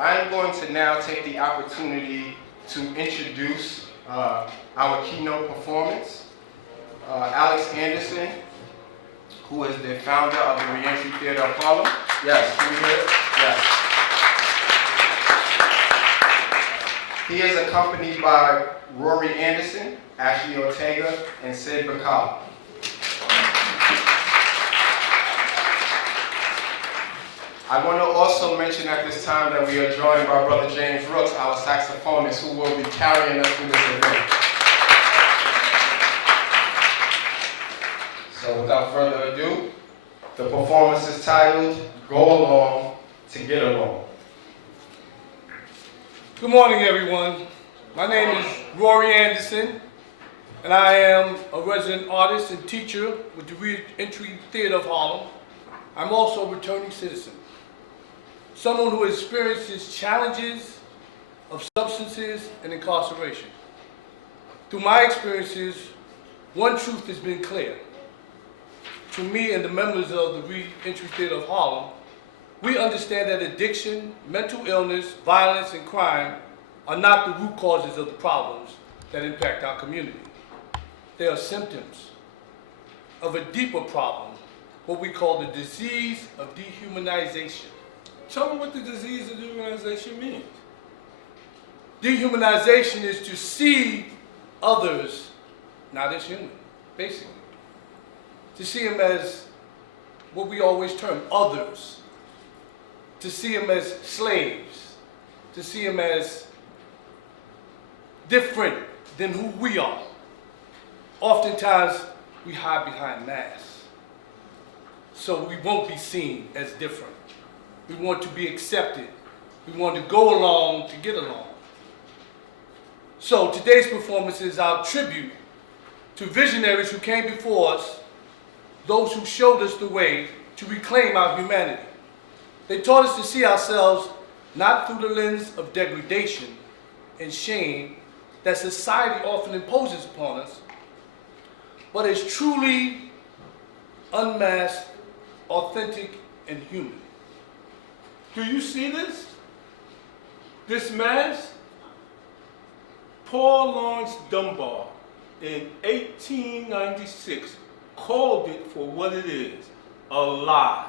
I'm going to now take the opportunity to introduce our keynote performance. Alex Anderson, who is the founder of the Re-Entry Theater of Harlem. Yes, can you hear it? Yes. He is accompanied by Rory Anderson, Ashley Ortega, and Sid Bacall. I want to also mention at this time that we are joined by Brother James Rooks, our saxophonist, who will be carrying us through this event. So without further ado, the performance is titled, Go Along to Get Along. Good morning, everyone. My name is Rory Anderson, and I am a resident artist and teacher with the Re-Entry Theater of Harlem. I'm also a returning citizen, someone who experiences challenges of substances and incarceration. Through my experiences, one truth has been clear. To me and the members of the Re-Entry Theater of Harlem, we understand that addiction, mental illness, violence, and crime are not the root causes of the problems that impact our community. They are symptoms of a deeper problem, what we call the disease of dehumanization. Tell me what the disease of dehumanization means. Dehumanization is to see others not as human, basically. To see them as what we always term others. To see them as slaves. To see them as different than who we are. Oftentimes, we hide behind masks, so we won't be seen as different. We want to be accepted. We want to go along to get along. So today's performance is our tribute to visionaries who came before us, those who showed us the way to reclaim our humanity. They taught us to see ourselves not through the lens of degradation and shame that society often imposes upon us, but as truly unmasked, authentic, and human. Do you see this? This mask? Paul Laurence Dunbar in 1896 called it for what it is, a lie.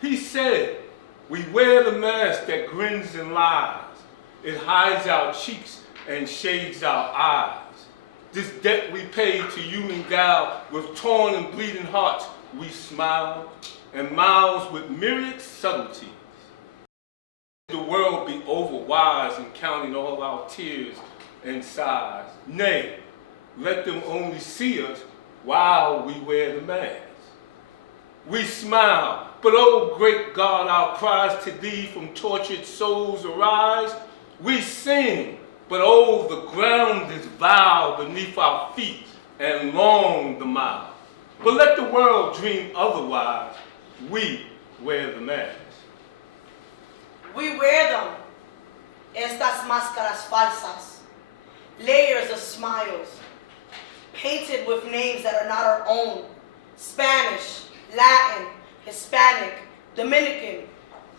He said, we wear the mask that grins and lies. It hides our cheeks and shades our eyes. This debt we pay to human gal with torn and bleeding hearts, we smile and mouths with myriad subtleties. The world be overwise in counting all our tears and sighs. Nay, let them only see us while we wear the mask. We smile, but oh great God, our cries to thee from tortured souls arise. We sing, but oh the ground is vile beneath our feet and long the mile. But let the world dream otherwise, we wear the mask. We wear them, estas máscaras falsas, layers of smiles, painted with names that are not our own, Spanish, Latin, Hispanic, Dominican,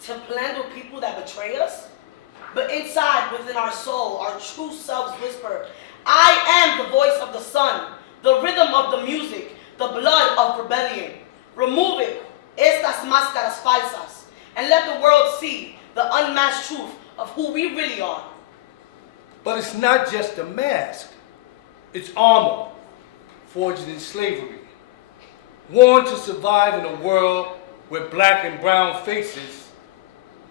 to blend with people that betray us. But inside, within our soul, our true selves whisper, I am the voice of the sun, the rhythm of the music, the blood of rebellion. Remove it, estas máscaras falsas, and let the world see the unmasked truth of who we really are. But it's not just a mask. It's armor, forged in slavery, worn to survive in a world where black and brown faces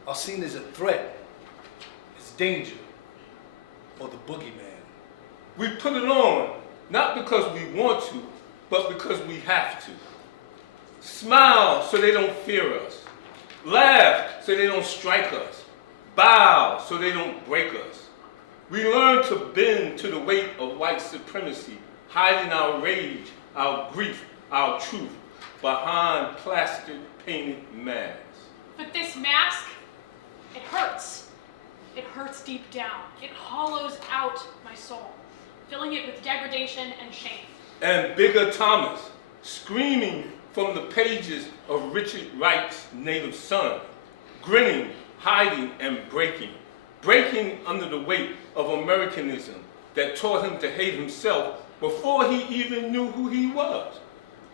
are seen as a threat, as danger, or the boogeyman. We put it on, not because we want to, but because we have to. Smile so they don't fear us. Laugh so they don't strike us. Bow so they don't break us. We learn to bend to the weight of white supremacy, hiding our rage, our grief, our truth behind plastered, painted masks. But this mask, it hurts. It hurts deep down. It hollows out my soul, filling it with degradation and shame. And Bigger Thomas, screaming from the pages of Richard Wright's Native Son, grinning, hiding and breaking under the weight of Americanism that taught him to hate himself before he even knew who he was.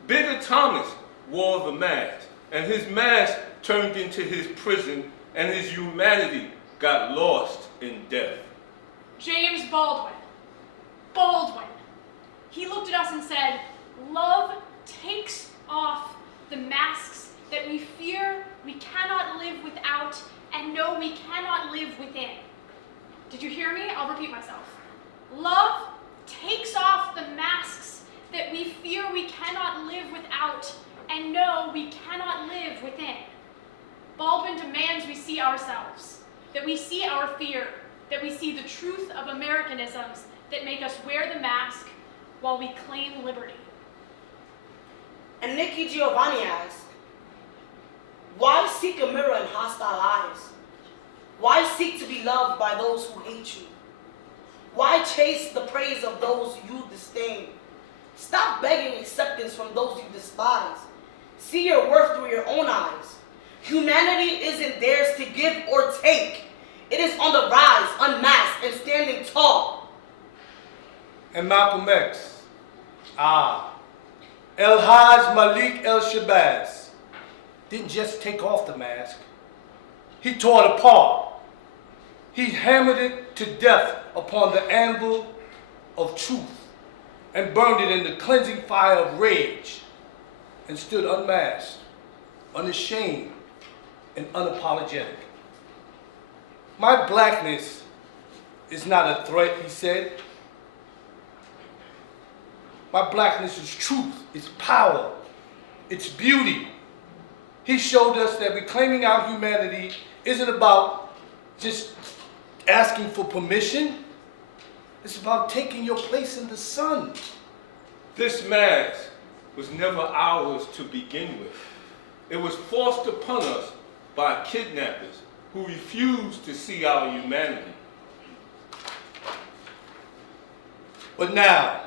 Bigger Thomas wore the mask, and his mask turned into his prison, and his humanity got lost in death. James Baldwin. Baldwin. He looked at us and said, "Love takes off the masks that we fear we cannot live without and know we cannot live within." Did you hear me? I'll repeat myself. Love takes off the masks that we fear we cannot live without and know we cannot live within. Baldwin demands we see ourselves, that we see our fear, that we see the truth of Americanisms that make us wear the mask while we claim liberty. And Nikki Giovanni asked, why seek a mirror in hostile eyes? Why seek to be loved by those who hate you? Why chase the praise of those you disdain? Stop begging acceptance from those you despise. See your worth through your own eyes. Humanity isn't theirs to give or take. It is on the rise, unmasked, and standing tall. And Malcolm X. El-Haj Malik El-Shabazz didn't just take off the mask. He tore it apart. He hammered it to death upon the anvil of truth and burned it in the cleansing fire of rage and stood unmasked, unashamed, and unapologetic. My blackness is not a threat, he said. My blackness is truth, it's power, it's beauty. He showed us that reclaiming our humanity isn't about just asking for permission. It's about taking your place in the sun. This mask was never ours to begin with. It was forced upon us by kidnappers who refused to see our humanity. But now,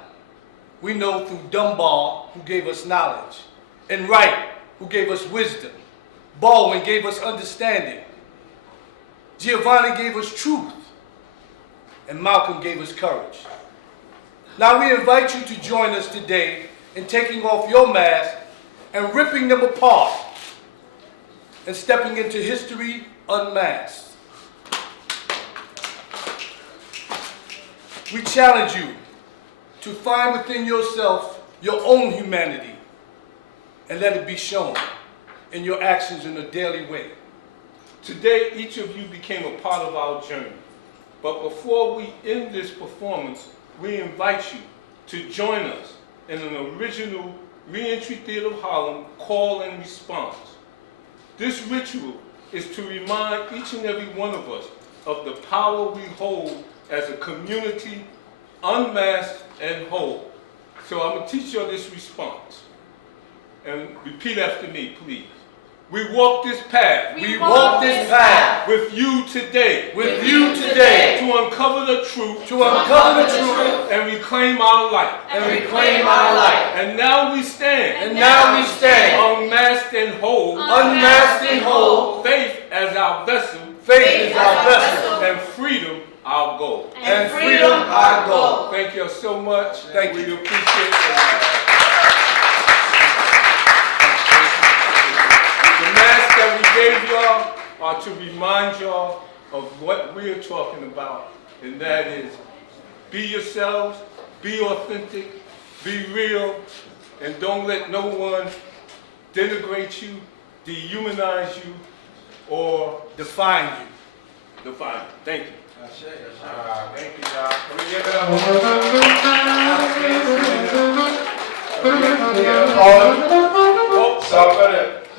we know through Dunbar, who gave us knowledge, and Wright, who gave us wisdom, Baldwin gave us understanding, Giovanni gave us truth, and Malcolm gave us courage. Now we invite you to join us today in taking off your mask and ripping them apart and stepping into history unmasked. We challenge you to find within yourself your own humanity and let it be shown in your actions in a daily way. Today, each of you became a part of our journey. But before we end this performance, we invite you to join us in an original Re-Entry Theater of Harlem call and response. This ritual is to remind each and every one of us of the power we hold as a community, unmasked and whole. So I'm going to teach you this response. And repeat after me, please. We walk this path. We walk this path with you today. with you today To uncover the truth. to uncover the truth And reclaim our light. and reclaim our light. And now we stand. And now we stand Unmasked and whole. unmasked and whole. Faith as our vessel. Faith is our vessel And freedom our goal. and freedom our goal. Thank you so much. Thank We you. appreciate it. The masks that we gave y'all are to remind y'all of what we're talking about, and that is be yourselves, be authentic, be real, and don't let no one denigrate you, dehumanize you, or Define you. define you. Thank you. Thank you, y'all. Can we give it up? Oh,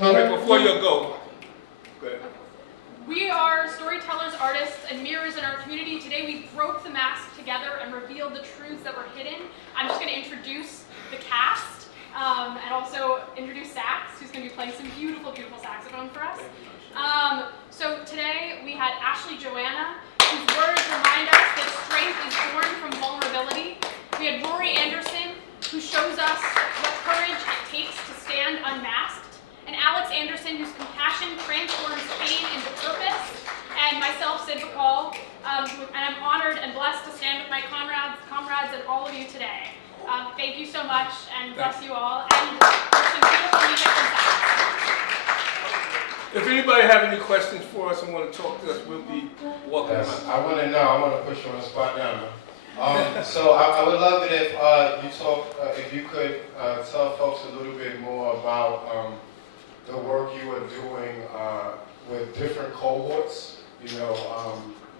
So wait, before you go ahead. We are storytellers, artists, and mirrors in our community. Today we broke the mask together and revealed the truths that were hidden. I'm just going to introduce the cast and also introduce Sax, who's going to be playing some beautiful, beautiful saxophone for us. So today we had Ashley Joanna, whose words remind us that strength is born from vulnerability. We had Rory Anderson, who shows us what courage it takes to stand unmasked. and Alex Anderson, whose compassion transforms pain into purpose, and myself, Sid McCall, and I'm honored and blessed to stand with my comrades and all of you today. Thank you so much, and bless you all, and some beautiful music from Saks. If anybody have any questions for us and want to talk to us, we'll be welcome. Yes, I want to know. I want to push you on the spot now. So I would love it if if you could tell folks a little bit more about the work you are doing with different cohorts. You know,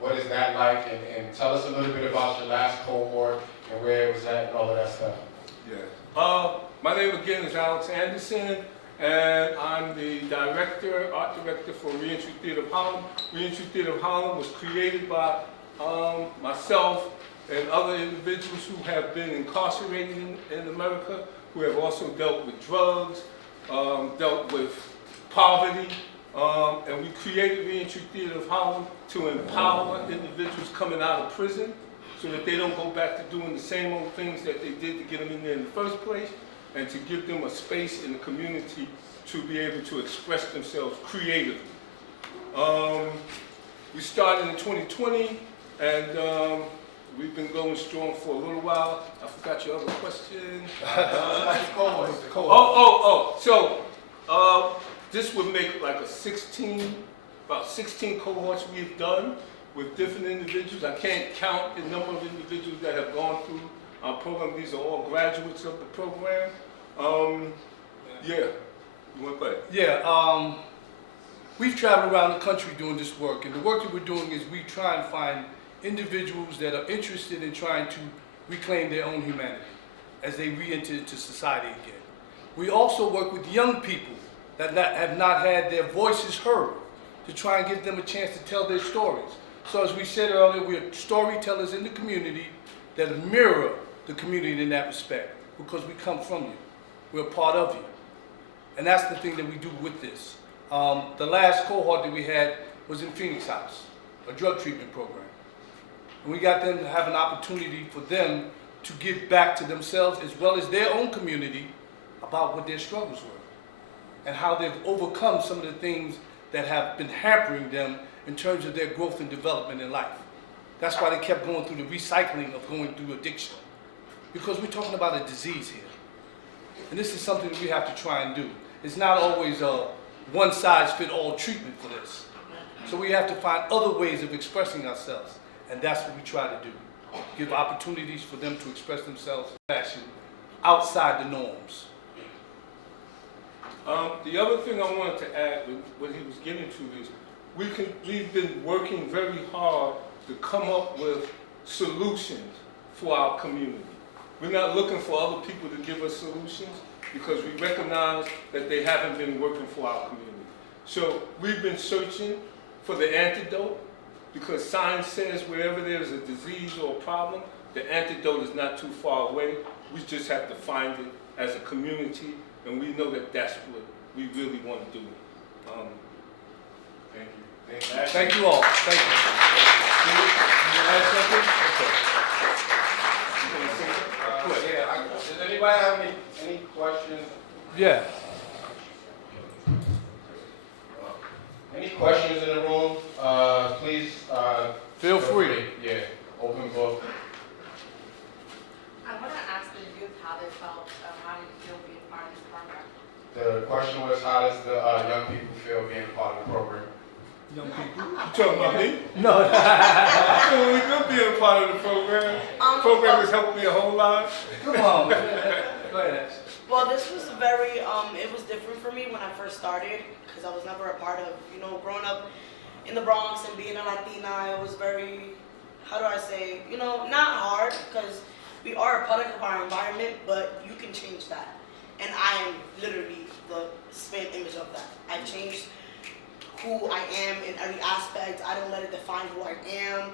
what is that like? And tell us a little bit about your last cohort and where it was at and all of that stuff. Yeah. My name again is Alex Anderson, and I'm the art director for Re-Entry Theater of Harlem. Re-Entry Theater of Harlem was created by myself and other individuals who have been incarcerated in America, who have also dealt with drugs, dealt with poverty, and we created Re-Entry Theater of Harlem to empower individuals coming out of prison so that they don't go back to doing the same old things that they did to get them in there in the first place, and to give them a space in the community to be able to express themselves creatively. We started in 2020, and we've been going strong for a little while. I forgot your other question. So this would make like about 16 cohorts we've done with different individuals. I can't count the number of individuals that have gone through our program. These are all graduates of the program. Yeah, you want to play? Yeah, we've traveled around the country doing this work, and the work that we're doing is we try and find individuals that are interested in trying to reclaim their own humanity as they re-enter into society again. We also work with young people that have not had their voices heard to try and give them a chance to tell their stories. So as we said earlier, we are storytellers in the community that mirror the community in that respect, because we come from you. We're a part of you. And that's the thing that we do with this. The last cohort that we had was in Phoenix House, a drug treatment program. And we got them to have an opportunity for them to give back to themselves as well as their own community about what their struggles were and how they've overcome some of the things that have been hampering them in terms of their growth and development in life. That's why they kept going through the recycling of going through addiction, because we're talking about a disease here. And this is something that we have to try and do. It's not always a one-size-fits-all treatment for this. So we have to find other ways of expressing ourselves, and that's what we try to do. Give opportunities for them to express themselves in fashion outside the norms. The other thing I wanted to add, what he was getting to is, we've been working very hard to come up with solutions for our community. We're not looking for other people to give us solutions, because we recognize that they haven't been working for our community. So we've been searching for the antidote, because science says wherever there's a disease or a problem, the antidote is not too far away. We just have to find it as a community, and we know that that's what we really want to do. Thank you. Thank you all. Thank you. You add something? Yeah. Does anybody have any questions? Yeah. Any questions in the room? Please Feel free. Yeah, open book. I want to ask the youth how they felt, how do you feel being part of this program? The question was, how does the young people feel being part of the program? Young people. You talking about me? No. I feel really good being part of the program. The program has helped me a whole lot. Come on. Go ahead. Well, this was it was different for me when I first started, because I was never a part of, growing up in the Bronx and being a Latina. It was very, how do I say, not hard, because we are a product of our environment, but you can change that. And I am literally the spin image of that. I've changed who I am in every aspect. I don't let it define who I am.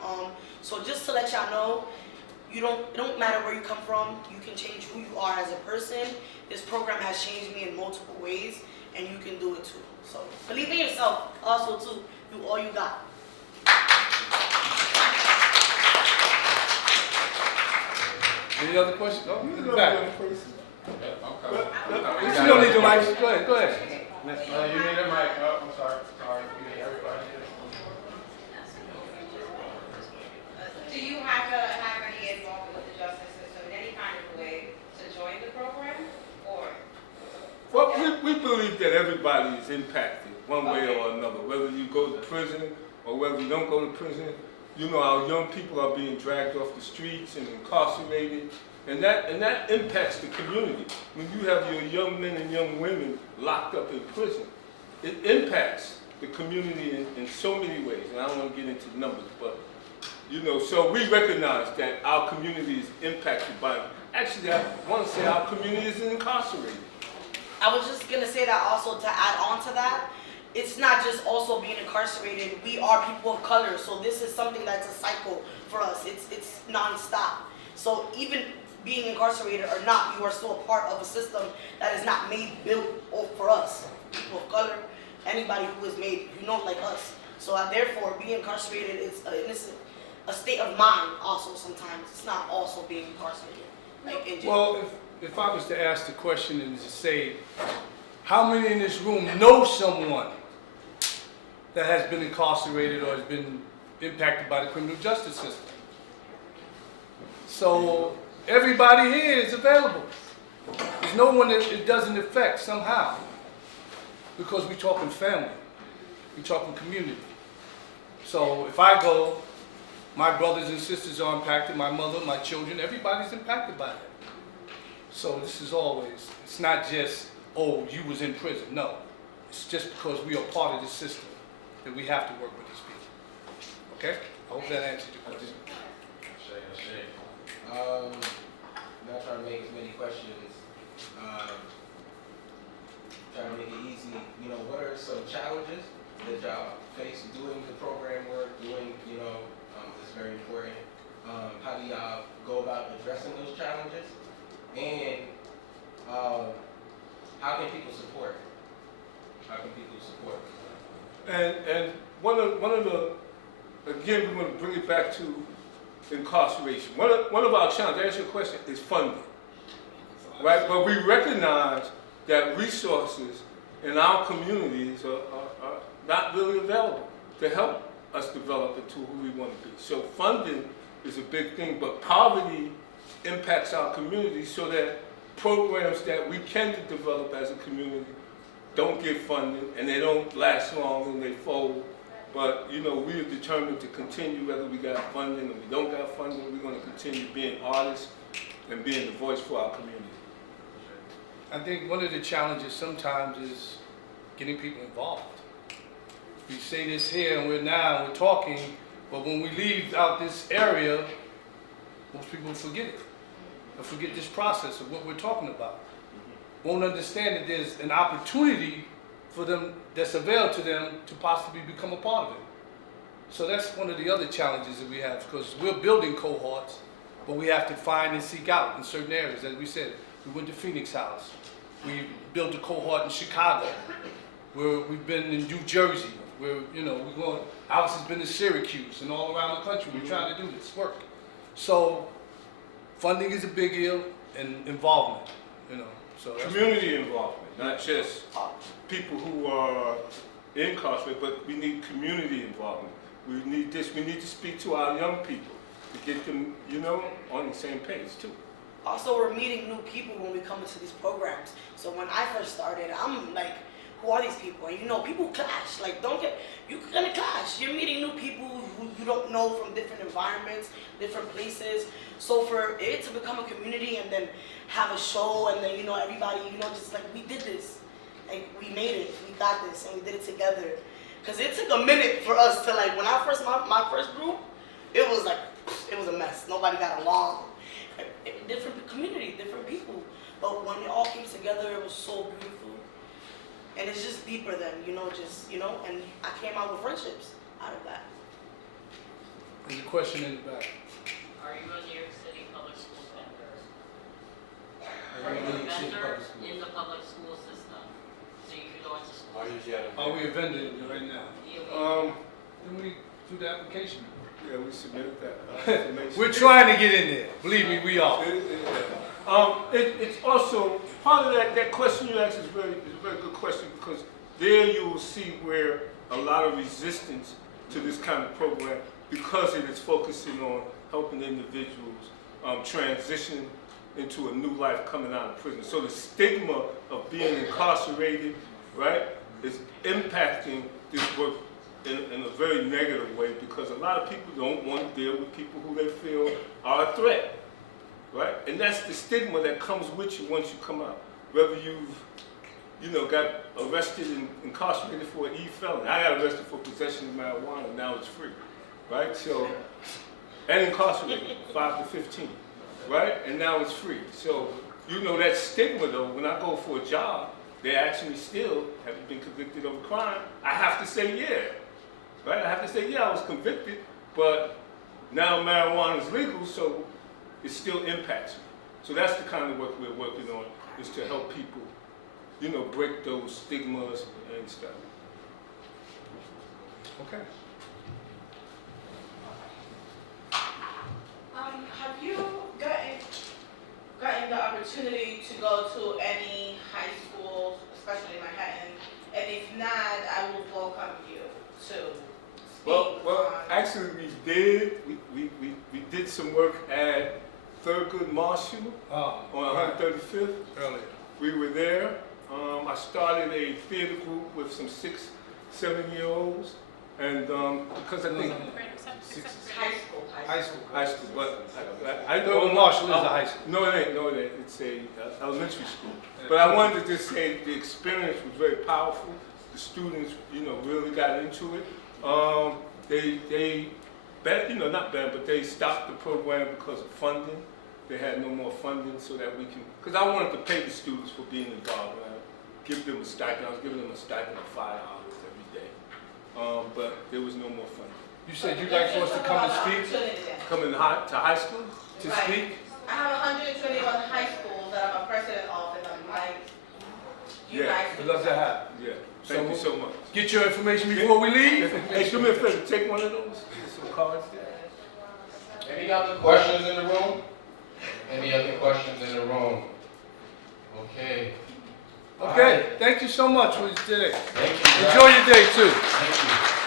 So just to let y'all know, it don't matter where you come from, you can change who you are as a person. This program has changed me in multiple ways, and you can do it too. So believe in yourself also too. Do all you got. Any other questions? Oh, You in know the back. the other person. Yeah, I'm coming. You don't need the mic. Go ahead. What You need a mic. Oh, I'm sorry. Sorry. You need everybody. Do you have to have any involvement with the justice system in any kind of way to join the program, or? Well, we believe that everybody is impacted one way or another, whether you go to prison or whether you don't go to prison. You know, our young people are being dragged off the streets and incarcerated, and that impacts the community. When you have your young men and young women locked up in prison, it impacts the community in so many ways, and I don't want to get into the numbers, but you know, so we recognize that our community is impacted by it. Actually, I want to say our community is incarcerated. I was just gonna say that also to add on to that, it's not just also being incarcerated. We are people of color, so this is something that's a cycle for us. It's nonstop. So even being incarcerated or not, you are still a part of a system that is not built for us, people of color, anybody who is made, like us. So therefore, being incarcerated is a state of mind also sometimes. It's not also being incarcerated. Like in jail. Well, if I was to ask the question and to say, how many in this room know someone that has been incarcerated or has been impacted by the criminal justice system? So everybody here is available. There's no one that it doesn't affect somehow, because we're talking family, we're talking community. So if I go, my brothers and sisters are impacted, my mother, my children, everybody's impacted by that. So this is always, it's not just, oh, you was in prison. No, it's just because we are part of the system that we have to work with these people. Okay? I hope that answered your question. Not trying to make as many questions, trying to make it easy. What are some challenges that y'all face doing the program work, it's very important. How do y'all go about addressing those challenges? And how can people support? And one of the, again, we're going to bring it back to incarceration. One of our challenges, to answer your question, is funding, right? But we recognize that resources in our communities are not really available to help us develop into who we want to be. So funding is a big thing, but poverty impacts our community so that programs that we can develop as a community don't get funded and they don't last long and they fold. But we are determined to continue whether we got funding or we don't got funding. We're going to continue being artists and being the voice for our community. I think one of the challenges sometimes is getting people involved. We say this here and we're talking, but when we leave out this area, most people forget it. Or forget this process of what we're talking about. Won't understand that there's an opportunity for them that's available to them to possibly become a part of it. So that's one of the other challenges that we have, because we're building cohorts, but we have to find and seek out in certain areas. As we said, we went to Phoenix House. We built a cohort in Chicago. We've been in New Jersey. We're going. Alice has been to Syracuse and all around the country. We're trying to do this work. So funding is a big deal, and involvement. So that's community involvement, not just people who are incarcerated, but we need community involvement. We need this. We need to speak to our young people to get them, on the same page too. Also, we're meeting new people when we come into these programs. So when I first started, I'm like, who are these people? And people clash. Like, you're gonna clash. You're meeting new people who you don't know from different environments, different places. So for it to become a community and then have a show and then, everybody, just like, we did this. Like, we made it, we got this, and we did it together. Because it took a minute for us to, like, when I first, my first group, it was a mess. Nobody got along. Different community, different people. But when it all came together, it was so beautiful. And it's just deeper than, and I came out with friendships out of that. There's a question in the back. Are you a New York City public school vendor? Are you really cheap public school? In the public school system, so you can go into school. Are we a vendor right now? Then we do the application. Yeah, we submitted that. We're trying to get in there. Believe me, we are. It's also part of that question you asked is a very good question, because there you will see where a lot of resistance to this kind of program, because it is focusing on helping individuals transition into a new life coming out of prison. So the stigma of being incarcerated, right, is impacting this work in a very negative way, because a lot of people don't want to deal with people who they feel are a threat, right? And that's the stigma that comes with you once you come out. Whether you've, got arrested and incarcerated for an felony. I got arrested for possession of marijuana, now it's free, right? So, and incarcerated, 5 to 15, right? And now it's free. So, that stigma though, when I go for a job, they ask me still, have you been convicted of a crime? I have to say yeah, right? I have to say yeah, I was convicted, but now marijuana is legal, so it still impacts me. So that's the kind of work we're working on, is to help people, break those stigmas and stuff. Okay. Have you gotten the opportunity to go to any high schools, especially in Manhattan? And if not, I will welcome you to speak. Well, actually we did. We did some work at Thurgood Marshall on 135th. Earlier. We were there. I started a theater group with some 6, 7-year-olds, and because I think High school. high school, but I Thurgood Marshall is a high school. No, it ain't. No, it ain't. It's a elementary school. But I wanted to just say the experience was very powerful. The students, really got into it. They not banned, but they stopped the program because of funding. They had no more funding, so that we can. Because I wanted to pay the students for being involved. Give them a stipend. I was giving them a stipend of $5 every day. But there was no more funding. You said you'd like for us to come and speak? Coming to high school to Right. speak? I have 121 high schools that I'm a president of, and I'm like, you Yeah, guys. We'd love to have. Yeah. Thank you so much. Get your information before we leave. Hey, do me a favor. Take one of those. Get some cards there. Any other questions in the room? Any other questions in the room? Okay. Okay, thank you so much for today. Thank you. Enjoy your day too. Thank you.